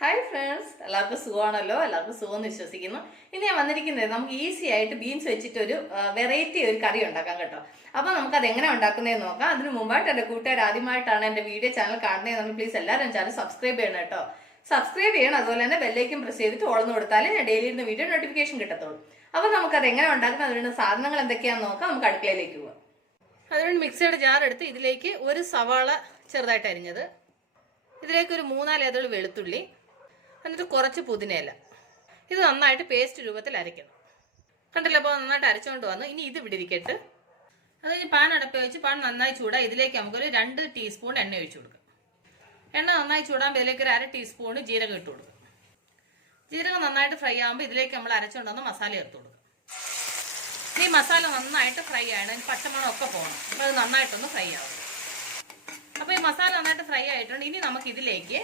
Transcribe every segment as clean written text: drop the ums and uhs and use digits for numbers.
Hi friends, എല്ലാവർക്കും സുഖമാണല്ലോ. എല്ലാവർക്കും സുഖം എന്ന് വിശ്വസിക്കുന്നു. ഇനി ഞാൻ വന്നിരിക്കുന്നത് നമുക്ക് ഈസി ആയിട്ട് ബീൻസ് വെച്ചിട്ടൊരു വെറൈറ്റി ഒരു കറി ഉണ്ടാക്കാം കേട്ടോ. അപ്പോൾ നമുക്കത് എങ്ങനെ ഉണ്ടാക്കുന്നതെന്ന് നോക്കാം. അതിന് മുമ്പായിട്ട് എൻ്റെ കൂട്ടുകാർ ആദ്യമായിട്ടാണ് എൻ്റെ വീഡിയോ ചാനൽ കാണുന്നതെന്ന് പ്ലീസ് എല്ലാവരും ചാനൽ സബ്സ്ക്രൈബ് ചെയ്യണം കേട്ടോ. സബ്സ്ക്രൈബ് ചെയ്യണം. അതുപോലെ തന്നെ ബെല്ലൈക്കും പ്രസ് ചെയ്തിട്ട് ഓളന്ന് കൊടുത്താലേ ഞാൻ ഡെയിലി ഇരുന്ന് വീഡിയോ നോട്ടിഫിക്കേഷൻ കിട്ടത്തുള്ളൂ. അപ്പോൾ നമുക്കത് എങ്ങനെ ഉണ്ടാക്കുന്നത്, അതിനുള്ള സാധനങ്ങൾ എന്തൊക്കെയാണെന്ന് നോക്കാം. നമുക്ക് അടുക്കളയിലേക്ക് പോകാം. അതിനുവേണ്ടി മിക്സിയുടെ ജാർ എടുത്ത് ഇതിലേക്ക് ഒരു സവാള ചെറുതായിട്ട് അരിഞ്ഞത്, ഇതിലേക്ക് ഒരു 3-4 ഏതൾ വെളുത്തുള്ളി, എന്നിട്ട് കുറച്ച് പുതിനയില. ഇത് നന്നായിട്ട് പേസ്റ്റ് രൂപത്തിൽ അരയ്ക്കണം. കണ്ടല്ലോ, അപ്പോൾ നന്നായിട്ട് അരച്ചുകൊണ്ട് വന്നു. ഇനി ഇത് ഇവിടെ ഇരിക്കട്ട്. അത് കഴിഞ്ഞ് പാൻ അടപ്പ് വെച്ച് പാൻ നന്നായി ചൂടാ. ഇതിലേക്ക് നമുക്കൊരു 2 ടീസ്പൂൺ എണ്ണ ഒഴിച്ചു കൊടുക്കാം. എണ്ണ നന്നായി ചൂടാകുമ്പോൾ ഇതിലേക്ക് ഒരു 1/2 ടീസ്പൂൺ ജീരകം ഇട്ട് കൊടുക്കും. ജീരകം നന്നായിട്ട് ഫ്രൈ ആകുമ്പോൾ ഇതിലേക്ക് നമ്മൾ അരച്ചുകൊണ്ട് വന്ന് മസാല ചേർത്ത് കൊടുക്കും. ഈ മസാല നന്നായിട്ട് ഫ്രൈ ആണ്, പച്ചമണം ഒക്കെ പോകണം. അപ്പോൾ അത് നന്നായിട്ടൊന്ന് ഫ്രൈ ആവും. അപ്പോൾ ഈ മസാല നന്നായിട്ട് ഫ്രൈ ആയിട്ടുണ്ട്. ഇനി നമുക്ക് ഇതിലേക്ക്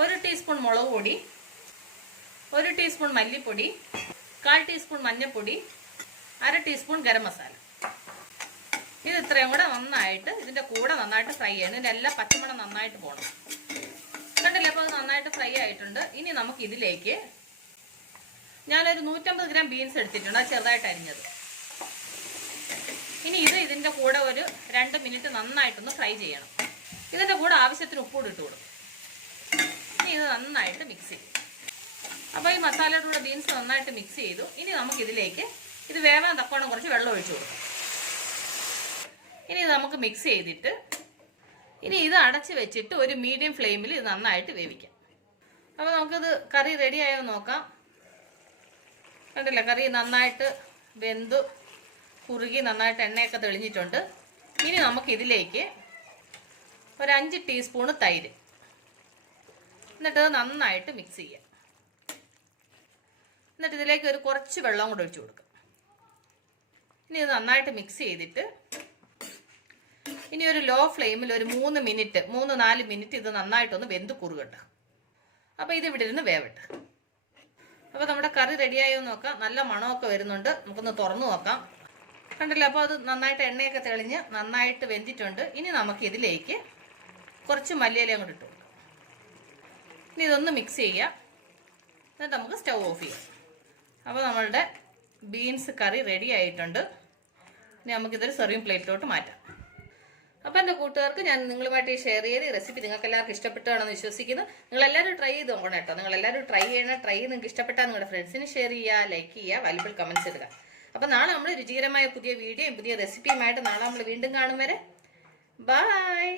1 ടീസ്പൂൺ മുളക് പൊടി, 1 ടീസ്പൂൺ മല്ലിപ്പൊടി, 1/4 ടീസ്പൂൺ മഞ്ഞൾപ്പൊടി, 1/2 ടീസ്പൂൺ ഗരം മസാല. ഇത് ഇത്രയും കൂടെ നന്നായിട്ട് ഇതിൻ്റെ കൂടെ നന്നായിട്ട് ഫ്രൈ ചെയ്യണം. ഇതിൻ്റെ എല്ലാ പച്ചമണം നന്നായിട്ട് പോകണം. കണ്ടില്ലേ, അപ്പോൾ അത് നന്നായിട്ട് ഫ്രൈ ആയിട്ടുണ്ട്. ഇനി നമുക്ക് ഇതിലേക്ക് ഞാനൊരു 150 ഗ്രാം ബീൻസ് എടുത്തിട്ടുണ്ട്, അത് ചെറുതായിട്ട് അരിഞ്ഞത്. ഇനി ഇതിൻ്റെ കൂടെ ഒരു 2 മിനിറ്റ് നന്നായിട്ടൊന്ന് ഫ്രൈ ചെയ്യണം. ഇതിൻ്റെ കൂടെ ആവശ്യത്തിന് ഉപ്പൂടി ഇട്ട് കൊടുക്കും. ഇനി ഇത് നന്നായിട്ട് മിക്സ് ചെയ്യും. അപ്പോൾ ഈ മസാലയുടെ കൂടെ ബീൻസ് നന്നായിട്ട് മിക്സ് ചെയ്തു. ഇനി നമുക്കിതിലേക്ക് ഇത് വേവാൻ തക്കോണം കുറച്ച് വെള്ളം ഒഴിച്ചു കൊടുക്കാം. ഇനി ഇത് നമുക്ക് മിക്സ് ചെയ്തിട്ട് ഇനി ഇത് അടച്ച് വെച്ചിട്ട് ഒരു മീഡിയം ഫ്ലെയിമിൽ ഇത് നന്നായിട്ട് വേവിക്കാം. അപ്പോൾ നമുക്കിത് കറി റെഡി ആയോ നോക്കാം. കണ്ടില്ല, കറി നന്നായിട്ട് വെന്തു കുറുകി നന്നായിട്ട് എണ്ണയൊക്കെ തെളിഞ്ഞിട്ടുണ്ട്. ഇനി നമുക്കിതിലേക്ക് ഒരു 5 ടീസ്പൂണ് തൈര്, എന്നിട്ട് നന്നായിട്ട് മിക്സ് ചെയ്യാം. എന്നിട്ട് ഇതിലേക്ക് ഒരു കുറച്ച് വെള്ളം കൂടെ ഒഴിച്ചു കൊടുക്കും. ഇനി ഇത് നന്നായിട്ട് മിക്സ് ചെയ്തിട്ട് ഇനി ഒരു ലോ ഫ്ലെയിമിൽ ഒരു 3-4 മിനിറ്റ് ഇത് നന്നായിട്ടൊന്ന് വെന്ത് കുറുകട്ടെ. അപ്പോൾ ഇത് ഇവിടെ ഇരുന്ന് വേവട്ടെ. അപ്പോൾ നമ്മുടെ കറി റെഡിയായോ നോക്കാം. നല്ല മണമൊക്കെ വരുന്നുണ്ട്. നമുക്കൊന്ന് തുറന്നു നോക്കാം. കണ്ടില്ല, അപ്പോൾ അത് നന്നായിട്ട് എണ്ണയൊക്കെ തെളിഞ്ഞ് നന്നായിട്ട് വെന്തിട്ടുണ്ട്. ഇനി നമുക്ക് ഇതിലേക്ക് കുറച്ച് മല്ലിയിലയും കൂടി ഇട്ടു കൊടുക്കാം. ഇനി ഇതൊന്ന് മിക്സ് ചെയ്യാം. എന്നിട്ട് നമുക്ക് സ്റ്റൗ ഓഫ് ചെയ്യാം. അപ്പോൾ നമ്മളുടെ ബീൻസ് കറി റെഡി ആയിട്ടുണ്ട്. ഇനി നമുക്കിതൊരു സെർവിങ് പ്ലേറ്റിലോട്ട് മാറ്റാം. അപ്പോൾ എൻ്റെ കൂട്ടുകാർക്ക് ഞാൻ നിങ്ങളുമായിട്ട് ഷെയർ ചെയ്ത് ഈ റെസിപ്പി നിങ്ങൾക്ക് എല്ലാവർക്കും ഇഷ്ടപ്പെട്ടാണെന്ന് വിശ്വസിക്കുന്നു. നിങ്ങളെല്ലാവരും ട്രൈ ചെയ്ത് നോക്കണം കേട്ടോ. നിങ്ങളെല്ലാവരും ട്രൈ ചെയ്യണം. ട്രൈ ചെയ്ത് നിങ്ങൾക്ക് ഇഷ്ടപ്പെട്ടാൽ നിങ്ങളുടെ ഫ്രണ്ട്സിന് ഷെയർ ചെയ്യുക, ലൈക്ക് ചെയ്യുക, വാല്യുബിൾ കമൻറ്റ്സ് ഇടുക. അപ്പോൾ നാളെ നമ്മൾ രുചികരമായ പുതിയ വീഡിയോയും പുതിയ റെസിപ്പിയുമായിട്ട് നാളെ നമ്മൾ വീണ്ടും കാണും വരെ ബൈ.